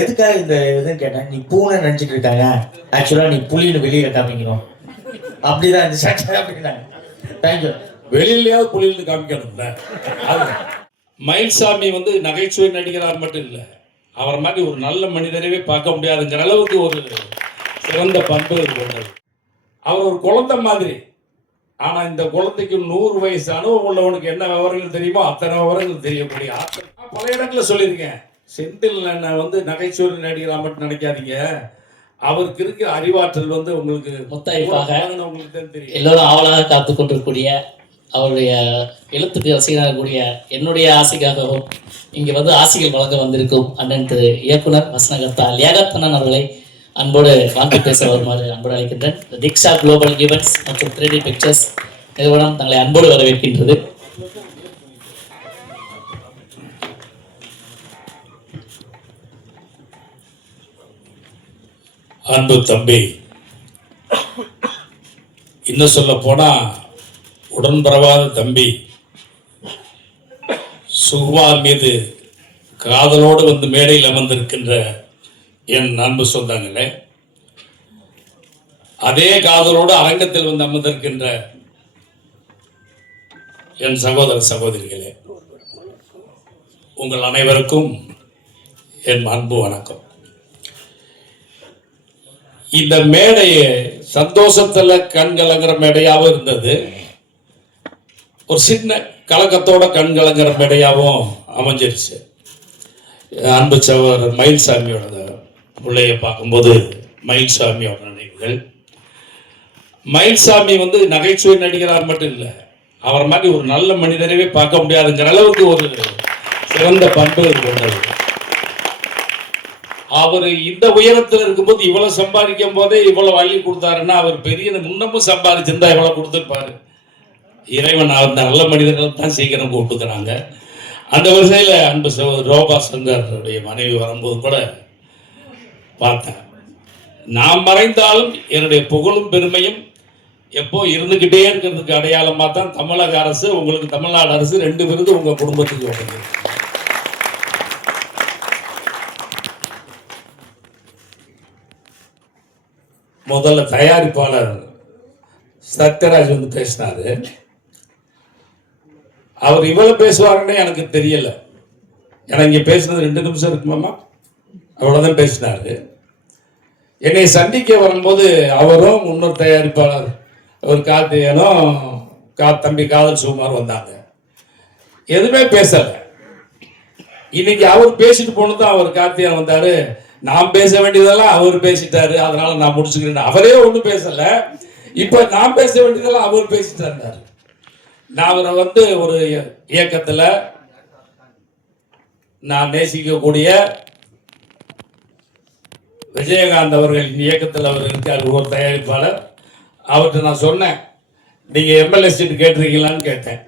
எதுக்காக இந்த இதுன்னு கேட்டேன். நீ பூனை நினைச்சிட்டு இருக்காங்க, ஆக்சுவலா நீ புலின்னு வெளியில காமிக்கணும், அப்படிதான் இந்த சட்டை அப்படின்னாங்க. தேங்க்யூ. வெளியிலயாவது புலின்னு காமிக்கணும்ல. மயில்சாமி வந்து நகைச்சுவை நடிகராக மட்டும் இல்லை, அவர் மாதிரி ஒரு நல்ல மனிதரவே பார்க்க முடியாதுங்கிற அளவுக்கு ஒரு சிறந்த பண்புகள் கொண்டது. அவர் ஒரு குழந்தை மாதிரி. ஆனால் இந்த குழந்தைக்கு 100 வயசு அனுபவம் உள்ளவனுக்கு என்ன விவரங்கள் தெரியுமோ அத்தனை விவரங்கள் தெரியக்கூடிய ஆற்றல். பல இடங்களில் சொல்லியிருக்கேன். செந்தில் வந்து நகைச்சுவை நடிகராக மட்டும் நினைக்காதீங்க, அவருக்கு இருக்கிற அறிவாற்றல் வந்து உங்களுக்கு முத்தாய்ப்பாக உங்களுக்கு தான் தெரியும். எல்லோரும் ஆவலாக காத்து கொண்டிருக்கக்கூடிய அவருடைய எழுத்துக்கு ரசிகராகக்கூடிய என்னுடைய ஆசைக்காகவும் இங்கே வந்து ஆசைகள் வழங்க வந்திருக்கும் அண்ணன் திரு இயக்குனர் வசனகர்த்தா லியாகத் அவர்களை அன்போடு வாழ்த்து பேச வருமாறு அன்போடு அழைக்கின்றேன். தீக்ஷா குளோபல் ஈவெண்ட்ஸ் மற்றும் 3D பிக்சர்ஸ் நிறுவனம் தங்களை அன்போடு வரவேற்கின்றது. அன்பு தம்பி, இன்னும் சொல்ல போனா உடன்பரவாத தம்பி சுகுமார் மீது காதலோடு வந்து மேடையில் அமர்ந்திருக்கின்ற என் அன்பு சொந்தங்களே, அதே காதலோடு அரங்கத்தில் வந்து அமர்ந்திருக்கின்ற என் சகோதர சகோதரிகளே, உங்கள் அனைவருக்கும் என் அன்பு வணக்கம். இந்த மேடையை சந்தோஷத்துல கண்கலங்கிற மேடையாகவும் இருந்தது, ஒரு சின்ன கலக்கத்தோட கண்கலங்கிற மேடையாகவும் அமைஞ்சிருச்சு. அன்பு சகோதரர் மயில்சாமியோட பிள்ளைய பார்க்கும்போது மயில்சாமியோட நினைவுகள். மயில்சாமி வந்து நகைச்சுவை நடிகராக மட்டும் இல்லை, அவர் மாதிரி ஒரு நல்ல மனிதரவே பார்க்க முடியாதுங்கிற அளவுக்கு ஒரு சிறந்த பண்புகள் கொண்டது. அவர் இந்த உயரத்தில் இருக்கும்போது இவ்வளவு சம்பாதிக்கும் போதே இவ்வளவு அள்ளி கொடுத்தாருன்னா, அவர் பெரிய முன்னமும் சம்பாதிச்சிருந்தா இவ்வளவு கொடுத்துருப்பாரு. இறைவன் அந்த நல்ல மனிதர்கள் தான் சீக்கிரம் கூப்பிட்டுக்கிறாங்க. அந்த வரிசையில் அன்பு சகோதரர் ரோபா சங்கருடைய மனைவி வரும்போது கூட பார்த்தேன். நான் மறைந்தாலும் என்னுடைய புகழும் பெருமையும் எப்போ இருந்துகிட்டே இருக்கிறதுக்கு அடையாளமாக தான் தமிழக அரசு, உங்களுக்கு தமிழ்நாடு அரசு 2 விருது உங்க குடும்பத்துக்கு வழங்குது. முதல்ல தயாரிப்பாளர் சத்யராஜ் வந்து பேசினாரு. அவர் இவ்வளவு பேசுவாருன்னு எனக்கு தெரியல. ஏன்னா இங்க பேசினது 2 நிமிஷம் இருக்குமாமா, அவ்வளவுதான் பேசினாரு. என்னை சந்திக்க வரும்போது அவரும் இன்னொரு தயாரிப்பாளர் ஒரு கார்த்திகேயனும் தம்பி காதல் சுகுமார் வந்தாங்க. எதுவுமே பேசல. இன்னைக்கு அவர் பேசிட்டு போனதும் அவர் கார்த்திகேயன் வந்தாரு, நான் பேச வேண்டியதெல்லாம் அவர் பேசிட்டாரு, அதனால நான் முடிச்சுக்கிறேன். அவரே ஒன்றும் பேசல. இப்ப நான் பேச வேண்டியதெல்லாம் அவர் பேசிட்டு இருந்தாரு. நான் அவரை வந்து ஒரு இயக்கத்துல நான் நேசிக்கக்கூடிய விஜயகாந்த் அவர்களின் இயக்கத்தில் அவர் இருக்கார், ஒரு தயாரிப்பாளர். அவர்கிட்ட நான் சொன்னேன், நீங்க எம்எல்ஏ சீட் கேட்டிருக்கீங்களான்னு கேட்டேன்.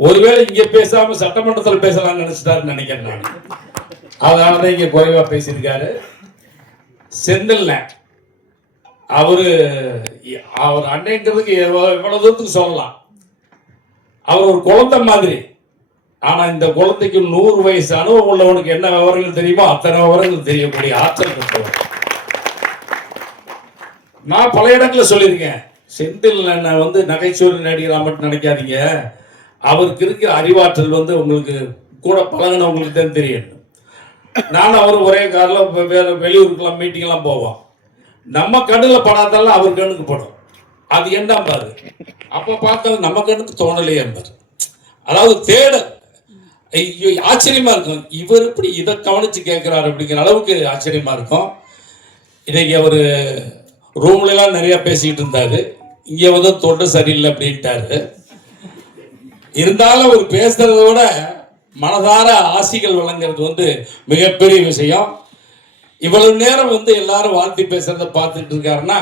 ஒருவேளை இங்க பேசாம சட்டமன்றத்தில் பேசலாம்னு நினைச்சிட்டாருன்னு நினைக்கிறேன் நான். அதனாலதான் இங்க குறைவா பேசியிருக்காரு. செந்தில் அவர் அன்னைங்கிறதுக்கு எவ்வளவு தூரத்துக்கு சொல்லலாம். அவர் ஒரு குழந்தை மாதிரி. ஆனா இந்த குழந்தைக்கு 100 வயசு அனுபவம் உள்ளவனுக்கு என்ன விவரங்கள் தெரியுமோ அத்தனை விவரங்கள் தெரியக்கூடிய ஆற்றல் பெற்றவர். நான் பல இடங்களில் சொல்லியிருக்கேன், செந்தில் வந்து நகைச்சுவை நடிகராக மட்டும் நினைக்காதீங்க, அவருக்கு இருக்கிற அறிவாற்றல் வந்து உங்களுக்கு கூட பழகினவங்களுக்கு தான் தெரியும். நானும் அவர் ஒரே காரில் வேற வெளியூருக்கெல்லாம் மீட்டிங்கெல்லாம் போவோம். நம்ம கண்ணில் படாதெல்லாம் அவர் கண்ணுக்கு படும். அது என்ன பாரு, அப்ப பார்த்தது நம்ம கண்ணுக்கு தோணலையே பாரு. அதாவது தேடல் ஆச்சரியமா இருக்கும். இவர் இப்படி இதை கவனிச்சு கேட்கிறாரு அப்படிங்கிற அளவுக்கு ஆச்சரியமா இருக்கும். இன்னைக்கு அவரு ரூம்ல எல்லாம் நிறைய பேசிக்கிட்டு இருந்தாரு, இங்க வந்து தொண்டை சரியில்லை அப்படின்ட்டாரு. இருந்தாலும் அவர் பேசுறத விட மனதார ஆசிகள் வழங்குறது வந்து மிகப்பெரிய விஷயம். இவ்வளவு நேரம் வந்து எல்லாரும் வாழ்த்தி பேசுறத பார்த்துட்டு இருக்காருன்னா,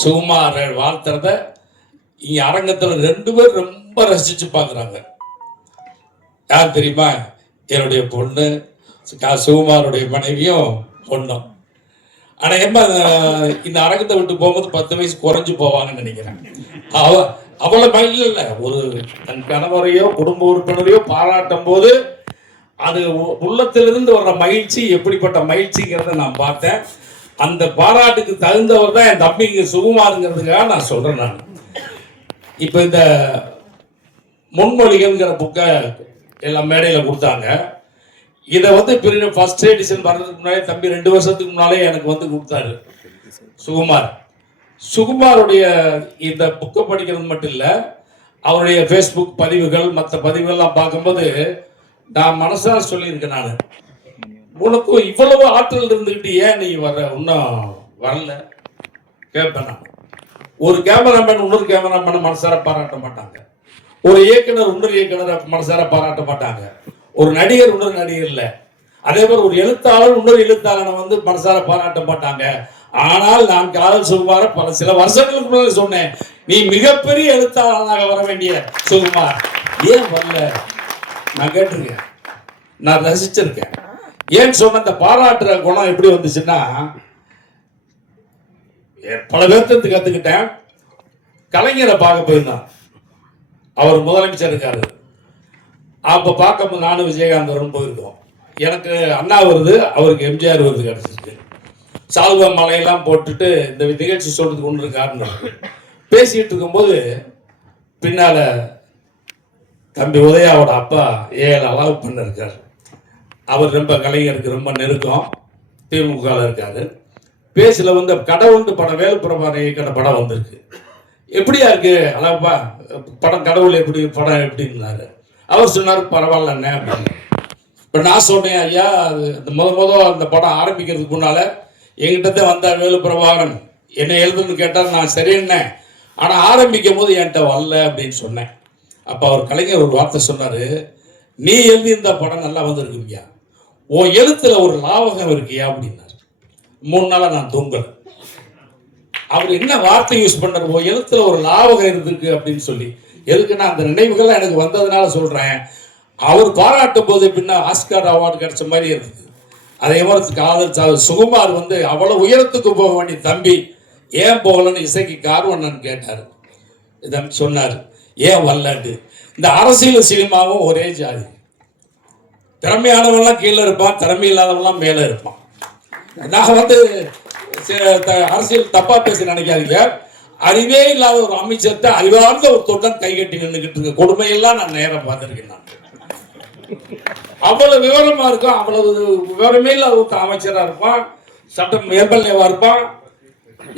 சுகுமார் வாழ்த்துறத இங்க அரங்கத்துல 2 பேர் ரொம்ப ரசிச்சு பார்க்குறாங்க. யார் தெரியுமா? என்னுடைய பொண்ணு, சுகுமாருடைய மனைவியும் பொண்ணும். ஆனா இந்த அரங்கத்தை விட்டு போகும்போது 10 வயசு குறைஞ்சு போவாங்கன்னு நினைக்கிறேன். அவ்வளவு மயில் இல்லை, ஒரு தன் கணவரையோ குடும்ப உறுப்பினரையோ பாராட்டும் போது அது உள்ளத்திலிருந்து வர்ற மகிழ்ச்சி எப்படிப்பட்ட மகிழ்ச்சிங்கிறத நான் பார்த்தேன். அந்த பாராட்டுக்கு தகுந்தவர் தான் என் தம்பிங்க சுகுமாருங்கிறதுக்காக நான் சொல்றேன். நான் இப்போ இந்த முன்மொழிகள்ங்கிற புக்கை எல்லாம் மேடையில் கொடுத்தாங்க. இதை வந்து ஃபர்ஸ்ட் எடிஷன் வர்றதுக்கு முன்னாடி தம்பி 2 வருஷத்துக்கு முன்னாலே எனக்கு வந்து கொடுத்தாரு சுகுமார். சுகுமாருடைய இந்த புக்கை படிக்கிறது மட்டும் இல்லை, அவருடைய ஃபேஸ்புக் பதிவுகள் மற்ற பதிவுகள்லாம் பார்க்கும்போது நான் மனசார சொல்லியிருக்கேன், நான் உனக்கு இவ்வளவு ஆற்றல் இருந்துக்கிட்டு ஏன் நீ இன்னும் வரல கேட்பேன். நான் ஒரு கேமராமேன் இன்னொரு கேமராமேனை மனசார பாராட்ட மாட்டாங்க, ஒரு இயக்குனர் இன்னொரு இயக்குனரை மனசார பாராட்ட மாட்டாங்க, ஒரு நடிகர் இன்னொரு நடிகர் இல்லை, அதே மாதிரி ஒரு எழுத்தாளர் இன்னொரு எழுத்தாளனை வந்து மனசார பாராட்ட மாட்டாங்க. ஆனால் நான் காதல் சுகுமார சில வருஷங்களுக்கு முன்னாடி சொன்னேன், நீ மிகப்பெரிய எழுத்தாளனாக வர வேண்டிய சுகுமார், ஏன் வரல நான் கேட்டிருக்கேன், நான் ரசிச்சிருக்கேன். ஏன்னு சொன்ன அந்த பாராட்டுற குணம் எப்படி வந்துச்சுன்னா, பல பேர்த்து கத்துக்கிட்டேன். கலைஞரை பார்க்க போயிருந்தான், அவர் முதலமைச்சர் இருக்காரு. அப்ப பார்க்கும்போது நானும் விஜயகாந்த் வரும் போயிருக்கோம். எனக்கு அண்ணா வருது, அவருக்கு எம்ஜிஆர் வருது கிடைச்சிருக்கு. சால்வா மலையெல்லாம் போட்டுட்டு இந்த நிகழ்ச்சி சொல்றதுக்கு ஒன்று இருக்காருன்னு பேசிட்டு இருக்கும்போது பின்னால தம்பி உதயாவோட அப்பா ஏழு அலாவ் பண்ணிருக்காரு. அவர் ரொம்ப கலைஞருக்கு ரொம்ப நெருக்கம், திமுக இருக்காரு. பேசல வந்து கடவுள்னு படம் வேலுப்பிரபார இயக்கிற படம் வந்திருக்கு, எப்படியா இருக்கு அலாப்பா படம், கடவுள் எப்படி படம் எப்படின்னாரு. அவர் சொன்னார் பரவாயில்ல என்ன அப்படின்னு. இப்போ நான் சொன்னேன், ஐயா அந்த அந்த படம் ஆரம்பிக்கிறதுக்கு முன்னால என்கிட்ட வந்தார் வேலுப்பிரபாகரன், என்ன எழுதுன்னு கேட்டார், நான் சரின்னேன், ஆனால் ஆரம்பிக்கும் போது என்கிட்ட வரல அப்படின்னு சொன்னேன். அப்போ அவர் கலைஞர் ஒரு வார்த்தை சொன்னார், நீ எழுதி இந்த படம் நல்லா வந்திருக்குங்கய்யா, உன் எழுத்துல ஒரு லாவகம் இருக்கியா அப்படின்னாரு. 3 நாளா நான் தூங்கல. அவர் என்ன வார்த்தை யூஸ் பண்ணார், உன் எழுத்துல ஒரு லாவகம் இருந்திருக்கு அப்படின்னு சொல்லி. எதுக்குன்னா அந்த நினைவுகள்லாம் எனக்கு வந்ததுனால சொல்றேன். அவர் பாராட்டும் போது பின்ன ஆஸ்கார் அவார்டு கிடைச்ச மாதிரி இருக்குது. அதே மாதிரி காதல் சுகுமார் வந்து அவ்வளவு உயரத்துக்கு போக வேண்டிய தம்பி ஏன் போகலன்னு இசைக்கு காரணம் கேட்டார். இதை சொன்னார், ஏன் வரலாட்டு. இந்த அரசியல் சினிமாவும் ஒரே ஜாதி, திறமையானவெல்லாம் கீழே இருப்பான், திறமை இல்லாதவெல்லாம் மேலே இருப்பான். நான் வந்து அரசியல் தப்பா பேச நினைக்காதீங்க, அறிவே இல்லாத ஒரு அமைச்சர்கிட்ட அறிவார்ந்த ஒரு தொண்டன் கை கட்டி நின்றுகிட்டு இருக்க கொடுமையெல்லாம் நான் நேரம் பார்த்திருக்கேன். நான் அவ்வளவு விவரமா இருக்கும், அவ்வளவு விவரமே இல்லாத ஒரு அமைச்சரா இருப்பான், சட்டம் எம்எல்ஏவா இருப்பான்,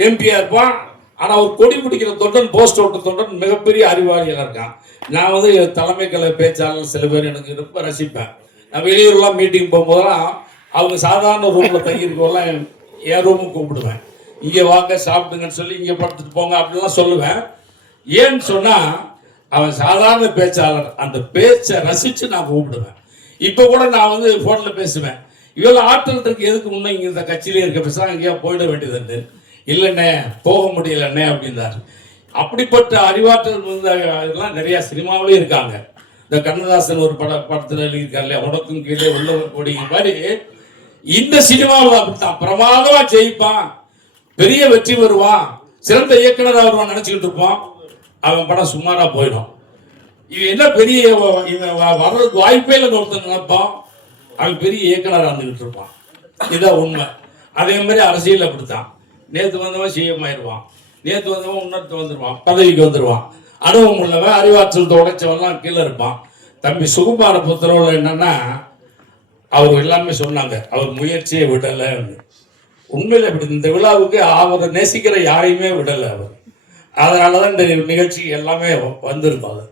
எம்பியா இருப்பான். ஆனா ஒரு கொடி பிடிக்கிற தொண்டன், போஸ்ட் ஓட்டு தொண்டன் மிகப்பெரிய அறிவாளியாக இருக்கான். நான் வந்து தலைமை கலை பேச்சாளர் சில பேர் எனக்கு ரொம்ப ரசிப்பேன். நான் வெளியூர்லாம் மீட்டிங் போகும்போதெல்லாம் அவங்க சாதாரண ரூம்ல தங்கியிருக்கவெல்லாம் என் ரூமுக்கு கூப்பிடுவேன், இங்கே வாங்க சாப்பிடுங்கன்னு சொல்லி இங்கே படுத்துட்டு போங்க அப்படிலாம் சொல்லுவேன். ஏன்னு சொன்னா அவன் சாதாரண பேச்சாளர், அந்த பேச்சை ரசிச்சு நான் கூப்பிடுவேன். இப்போ கூட நான் வந்து போன்ல பேசுவேன், இவ்வளவு ஆற்றல் இருக்கு, எதுக்கு முன்னே இங்க இந்த கட்சியிலே இருக்க பேச எங்கேயா போயிட வேண்டியது இல்லைண்ணே, போக முடியலண்ணே அப்படின்னாரு. அப்படிப்பட்ட அறிவாற்றல் இதெல்லாம் நிறைய சினிமாவிலே இருக்காங்க. இந்த கண்ணதாசன் ஒரு படத்துல எழுதியிருக்காரு இல்லையா, உனக்கும் கீழே உள்ளவர் கொடிங்க மாதிரி. இந்த சினிமாவில் அப்படித்தான், பிரமாதமா ஜெயிப்பான், பெரிய வெற்றி வருவான், சிறந்த இயக்குனர் வருவான் நினைச்சுக்கிட்டு இருப்பான். அவன் படம் சுமாரா போயிடும். இது என்ன பெரிய வர்றதுக்கு வாய்ப்பே இல்லை ஒருத்தன் நினைப்பான், அவன் பெரிய இயக்குனர் வந்துகிட்டு இருப்பான். இதுதான் உண்மை. அதே மாதிரி அரசியல் அப்படித்தான், நேற்று வந்தவன் சிஎம் ஆயிடுவான், நேற்று வந்தவன் இன்னொருத்த வந்துடுவான், பதவிக்கு வந்துடுவான். அனுபவம் உள்ளவன் அறிவாற்றல் உடைச்சவன்லாம் கீழே இருப்பான். தம்பி சுகுமார புத்திரவில் என்னன்னா, அவர் எல்லாமே சொன்னாங்க, அவர் முயற்சியை விடலை. உண்மையில் இப்படி இந்த விழாவுக்கு அவரை நேசிக்கிற யாரையுமே விடலை அவர். அதனாலதான் இந்த நிகழ்ச்சி எல்லாமே வந்திருக்கும்.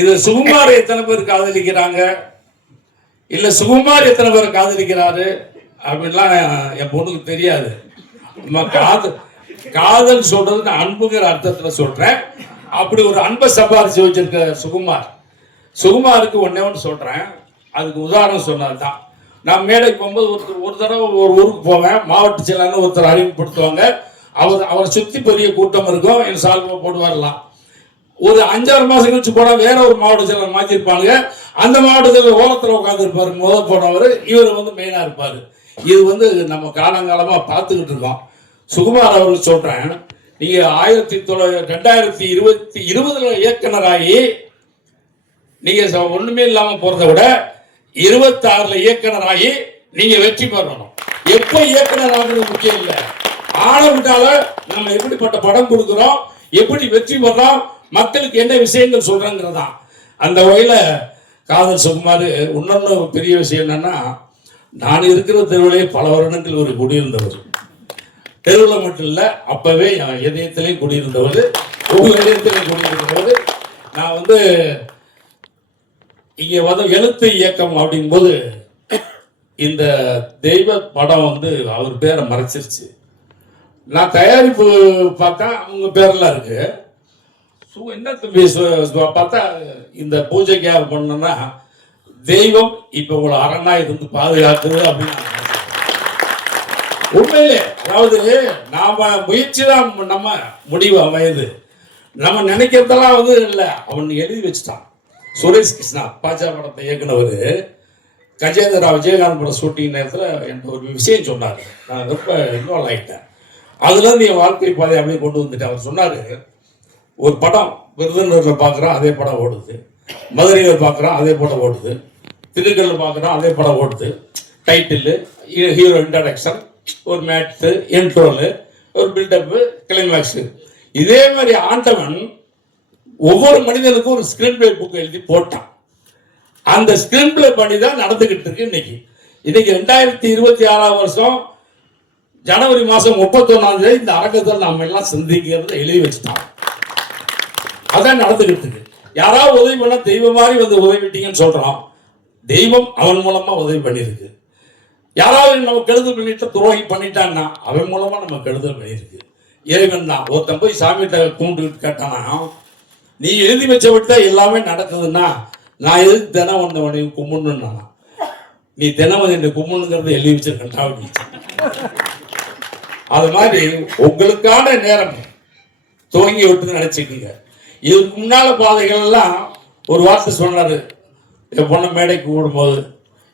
இது சுகுமார் எத்தனை பேர் காதலிக்கிறாங்க, இல்ல சுகுமார் எத்தனை பேர் காதலிக்கிறாரு அப்படின்லாம் என் பொண்ணுக்கு தெரியாது. காதல் சொல்றது நான் அன்புங்கிற அர்த்தத்துல சொல்றேன். அப்படி ஒரு அன்பை சம்பாதிச்சு வச்சிருக்க சுகுமாருக்கு ஒன்னே ஒன்று சொல்றேன். அதுக்கு உதாரணம் சொன்னதுதான், நான் மேடைக்கு போகும்போது ஒரு தடவை ஒரு ஊருக்கு போவேன், மாவட்ட செயலாளர் ஒருத்தர் அறிமுகப்படுத்துவாங்க. அவரை சுத்தி பெரிய கூட்டம் இருக்கும், என் சால்வா போடுவாரலாம். ஒரு 5-6 மாசம் கழிச்சு போனா வேற ஒரு மாவட்ட செயலர் மாத்திருப்பாங்க. அந்த மாவட்டத்தில் ஓரத்தில் உட்கார்ந்து இருப்பாரு முதல் போனவர், இவர் வந்து மெயினா இருப்பாரு. இது வந்து நம்ம காலங்காலமா பார்த்துக்கிட்டு இருக்கோம். சுகுமார் அவர்கள் சொல்றேன், நீங்க 2020 இயக்குனராகி நீங்க ஒண்ணுமே இல்லாம போறதை விட 26ல இயக்குனராகி நீங்க வெற்றி பெறணும். எப்ப இயக்குனர் ஆகிறது முக்கியம் இல்லை, ஆனவிட்டால நம்ம எப்படிப்பட்ட படம் கொடுக்கிறோம், எப்படி வெற்றி பெறோம், மக்களுக்கு என்ன விஷயங்கள் சொல்றோங்கிறதான். அந்த வகையில காதல் சுகுமார் இன்னொன்று பெரிய விஷயம் என்னன்னா, நான் இருக்கிற தெருவிலே பல வருடங்கள் ஒரு குடியிருந்தவர். தெருவில் மட்டும் இல்லை, அப்பவே என் இதயத்திலையும் குடியிருந்தவர். ஒவ்வொரு இதயத்திலையும் குடியிருந்தவர். நான் வந்து இங்க வந்து எழுத்து இயக்கம் அப்படிங்கும்போது இந்த தெய்வ படம் வந்து அவர் பேரை மறைச்சிருச்சு. நான் தயாரிப்பு பார்த்தா அவங்க பேரெல்லாம் இருக்கு. என்ன தம்பி பார்த்தா இந்த பூஜைக்காக பண்ணோம்னா தெய்வம் இப்ப உங்களை அரணா இருந்து பாதுகாக்குது அப்படின்னு உண்மையிலே. அதாவது நாம முயற்சி தான் நம்ம முடிவு அமையுது. நம்ம நினைக்கிறதெல்லாம் வந்து இல்லை, அவன் எழுதி வச்சுட்டான். சுரேஷ் கிருஷ்ணா பாஜா படத்தை இயக்குனவர் கஜேந்திரா விஜயகாந்த் படம் ஷூட்டிங் நேரத்தில் எனக்கு ஒரு விஷயம் சொன்னார். நான் ரொம்ப இன்வால்வ் ஆகிட்டேன். அதுலேருந்து என் வாழ்க்கை பாதை அப்படியே கொண்டு வந்துட்டேன். அவர் சொன்னார், ஒரு படம் விருதுநகரில் பார்க்குறோம், அதே படம் ஓடுது. மதுரையில் பார்க்குறோம், அதே படம் ஓடுது. திருக்கல்ல பார்க்குறோம், அதே படம் ஓடுது. டைட்டில், ஹீரோ இன்ட்ரடக்ஷன், ஒரு மேட்ஸு, இன்ட்ரோலு, ஒரு பில்டப்பு, கிளைமேக்ஸு. இதே மாதிரி ஆண்டவன் ஒவ்வொரு மனிதனுக்கும் ஒரு ஸ்கிரீன் பிளே புக் எழுதி போட்டான். அந்த ஸ்கிரீன் பிளே பண்ணி தான் நடந்துகிட்டு இருக்கு இன்னைக்கு. 2026 வருஷம் ஜனவரி மாதம் 31ஆம் தேதி இந்த அரங்கத்தில் நாம் எல்லாம் சந்திக்கிறத எழுதி வச்சுட்டான். அதான் நடந்துகிட்டு இருக்கு. யாராவது உதவி பண்ணா தெய்வம் மாதிரி வந்து உதவிட்டீங்கன்னு சொல்றோம். தெய்வம் அவன் மூலமா உதவி பண்ணியிருக்கு. யாராவது நம்ம கெடுதல் பண்ணிட்டு துரோகி பண்ணிட்டான்னா அவன் மூலமா நம்ம கெடுதல் பண்ணியிருக்கு. இறைவன் தான். ஒருத்தன் போய் சாமிகிட்ட கும்பிட்டு கேட்டானா, நீ எழுதி வச்ச விட்டு தான் எல்லாமே நடக்குதுன்னா நான் எதுக்கு தினம் வந்தவனை கும்பிடணும்னா, நீ தினம் வந்து என்ன கும்பிடணுங்கிறத எழுதி வச்சிருக்கா. அது மாதிரி உங்களுக்கான நேரம் துவங்கி விட்டு நினைச்சுக்கீங்க. இதுக்கு முன்னால பாதைகள் எல்லாம் ஒரு வார்த்தை சொன்னாரு என் பொண்ணை மேடைக்கு கூடும்போது,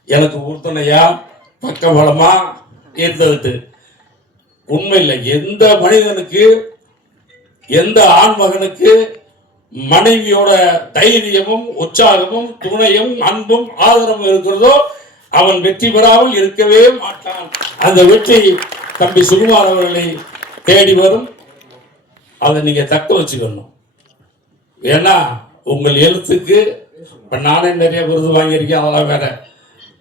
எனக்கு உறுதுணையா பக்கபலமா இருந்தது. உண்மை இல்லை. எந்த மனிதனுக்கு, எந்த ஆண் மகனுக்கு மனைவியோட தைரியமும் உற்சாகமும் துணையும் அன்பும் ஆதரவும் இருக்கிறதோ அவன் வெற்றி பெறாமல் இருக்கவே மாட்டான். அந்த வெற்றி தம்பி சுகுமார் அவர்களை தேடி வரும். அதை நீங்க தக்க வச்சுக்கணும். ஏன்னா உங்கள் எழுத்துக்கு இப்ப நானே நிறைய விருது வாங்கியிருக்கேன், அதெல்லாம் வேற.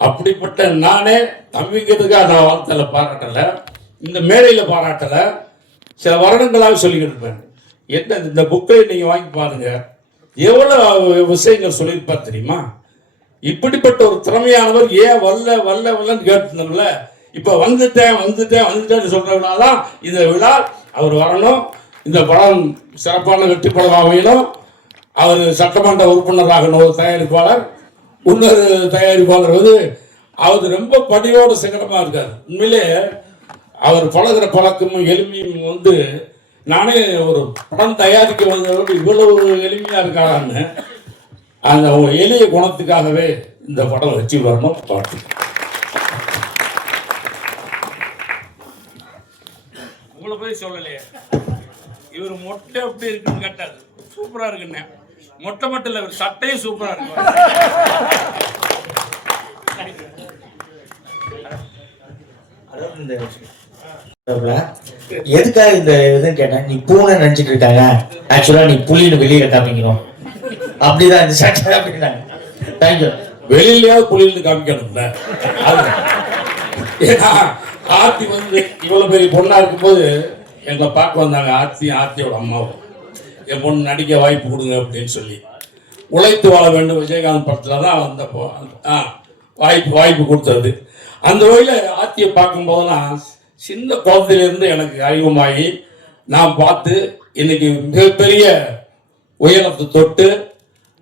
அப்படிப்பட்ட நானே தம்பிக்கிறதுக்காக நான் வாழ்த்தல பாராட்டல, இந்த மேடையில பாராட்டல, சில வருடங்களாக சொல்லிக்கிட்டு இருப்பேன். என்ன இந்த புக்கை நீங்க வாங்கி பாருங்க, எவ்வளவு விஷயங்கள் சொல்லியிருப்பார் தெரியுமா. இப்படிப்பட்ட ஒரு திறமையானவர் ஏன் வல்லன்னு கேட்டுருந்தோம்ல. இப்ப வந்துட்டேன்னு சொல்றதுனாலதான் இந்த விழா. அவர் வரணும், இந்த படம் சிறப்பான வெற்றி படம் அமையணும், அவர் சட்டமன்ற உறுப்பினராகணும். ஒரு தயாரிப்பாளர், இன்னொரு தயாரிப்பாளர் வந்து அவர் ரொம்ப பணியோட சங்கடமா இருக்காரு. உண்மையிலே அவர் பழகிற பழக்கமும் எளிமையும் வந்து நானே ஒரு படம் தயாரிக்க வந்ததோடு இவ்வளவு எளிமையா இருக்காரான்னு அந்த எளிய குணத்துக்காகவே இந்த படம் வெற்றி வரணும். பாட்டு உங்களை போய் சொல்லலையே, இவர் மொட்டை எப்படி இருக்குன்னு கேட்டாரு. சூப்பரா இருக்குன்னு. மொட்டை மட்டும் இல்ல, இவர் சட்டையும் சூப்பரா இருக்கு. எதுக்காக இந்த இதுன்னு கேட்டேன். நீ பூனை நினைச்சிட்டு இருக்காங்க, ஆக்சுவலா நீ புலின்னு வெளியில காமிக்கணும், அப்படிதான் இந்த சட்டை அப்படின்னாங்க. தேங்க்யூ. வெளியிலயாவது புலின்னு காமிக்கணும்ல. ஏன்னா ஆர்த்தி வந்து இவ்வளவு பெரிய பொண்ணா இருக்கும்போது எங்களை பார்க்க வந்தாங்க. ஆர்த்தியோட அம்மாவும் என் பொண்ணு நடிக்க வாய்ப்பு கொடுங்க அப்படின்னு சொல்லி, உழைத்து வாழ வேண்டும் விஜயகாந்த் படத்துல தான் வந்தப்போ வாய்ப்பு கொடுத்தது. அந்த வகையில் ஆர்த்தியை பார்க்கும்போதெல்லாம் சின்ன குளத்திலிருந்து எனக்கு அறிமுகமாகி நான் பார்த்து இன்னைக்கு மிகப்பெரிய உயரத்தை தொட்டு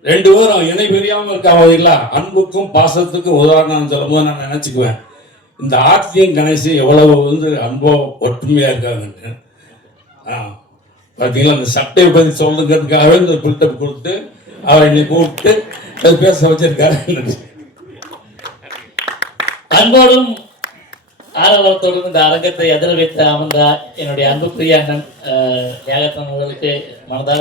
ரெண்டு பேரும் இணை பெரியாமல் இருக்காம அன்புக்கும் பாசத்துக்கும் உதாரணம் சொல்லும்போது நான் நினைச்சுக்குவேன், இந்த ஆர்த்தியும் கணேசும் எவ்வளவு வந்து அன்போ ஒற்றுமையா இருக்காங்கன்னு. பார்த்தீங்களா, அந்த சட்டையை பற்றி சொல்லுங்கிறதுக்காகவே இந்த பில்டப் கொடுத்து அவரை இன்னைக்கு கூப்பிட்டு பேச வச்சிருக்காரு. அன்போடும் ஆரவாரத்தோடும் இந்த அரங்கத்தை எதிர வைத்து அமர்ந்த என்னுடைய அன்புக்குரிய அண்ணன் தியாகத்தன் அவர்களுக்கு மனதார